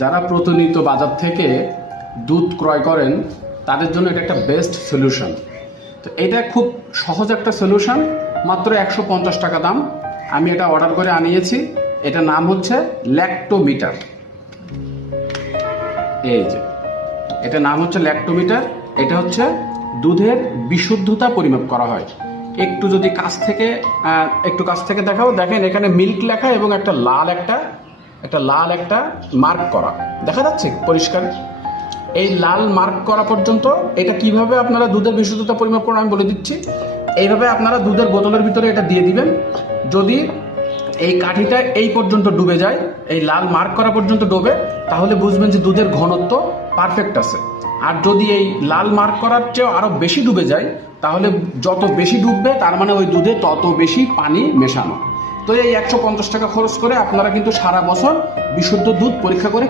যারা প্রতিনিয়ত বাজার থেকে দুধ ক্রয় করেন তাদের জন্য এটা একটা বেস্ট সলিউশন। তো এটা খুব সহজ একটা সলিউশন, মাত্র 150 টাকা দাম। আমি এটা অর্ডার করে আনিয়েছি। এটা নাম হচ্ছে ল্যাক্টোমিটার। এই যে এটা নাম হচ্ছে ল্যাক্টোমিটার। এটা হচ্ছে দুধের বিশুদ্ধতা পরিমাপ করা হয়। একটু যদি কাছ থেকে দেখাও, দেখেন এখানে মিল্ক লেখা এবং একটা লাল একটা মার্ক করা দেখা যাচ্ছে পরিষ্কার। এই লাল মার্ক করা পর্যন্ত এটা কিভাবে আপনারা দুধের বিশুদ্ধতা পরিমাপ করেন আমি বলে দিচ্ছি। এইভাবে আপনারা দুধের বোতলের ভিতরে এটা দিয়ে দিবেন। যদি এই কাঠিটা এই পর্যন্ত ডুবে যায়, এই লাল মার্ক করা পর্যন্ত ডুবে, তাহলে বুঝবেন যে দুধের ঘনত্ব পারফেক্ট আছে। আর যদি এই লাল মার্ক করার চেয়েও আরো বেশি ডুবে যায়, তাহলে যত বেশি ডুববে তার মানে ওই দুধে তত বেশি পানি মেশানো। তো এই 150 টাকা খরচ করে আপনারা কিন্তু সারা বছর বিশুদ্ধ দুধ পরীক্ষা করে